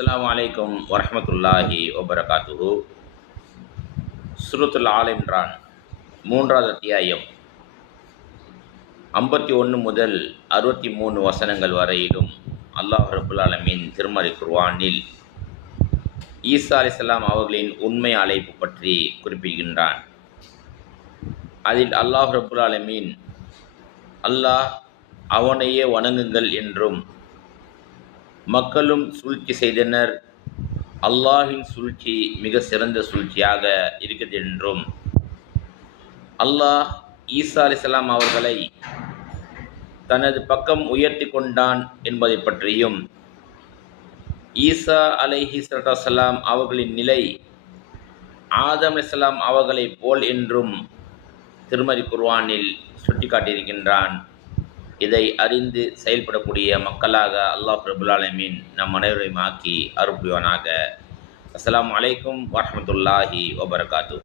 அஸ்ஸலாமு அலைக்கும் வரஹ்மத்துல்லாஹி வபரகாத்துஹு. சூரத்துல் ஆல் இம்ரான் 3வது அத்தியாயம் 51 முதல் 63 வசனங்கள் வரையிலும் அல்லாஹ் ரப்புல் ஆலமீன் திருமறை குர்ஆனில் ஈசா அலைஹிஸ்ஸலாம் அவர்களின் உண்மை அழைப்பு பற்றி குறிப்பிடுகின்றான். அதில் அல்லாஹ் ரப்புல் ஆலமீன் அல்லாஹ் அவனையே வணங்குங்கள் என்றும், மக்களும் சூழ்ச்சி செய்தனர், அல்லாஹின் சூழ்ச்சி மிக சிறந்த சூழ்ச்சியாக இருக்கிறது என்றும், அல்லாஹ் ஈசா அலைஹிஸ்ஸலாம் அவர்களை தனது பக்கம் உயர்த்தி கொண்டான் என்பதை பற்றியும், ஈசா அலைஹிஸ்ஸலாத்து வஸ்ஸலாம் அவர்களின் நிலை ஆதம் அலைஹிஸ்ஸலாம் அவர்களைப் போல் என்றும் திருமறை குர்ஆனில் சுட்டிக்காட்டியிருக்கின்றான். இதை அறிந்து செயல்படக்கூடிய மக்களாக அல்லாஹ் ரப்புல் ஆலமீன் நம் அனைவரையும் ஆக்கி அருள் புரிவானாக. அஸ்ஸலாமு அலைக்கும் வரஹ்மத்துல்லாஹி வபரகாத்துஹு.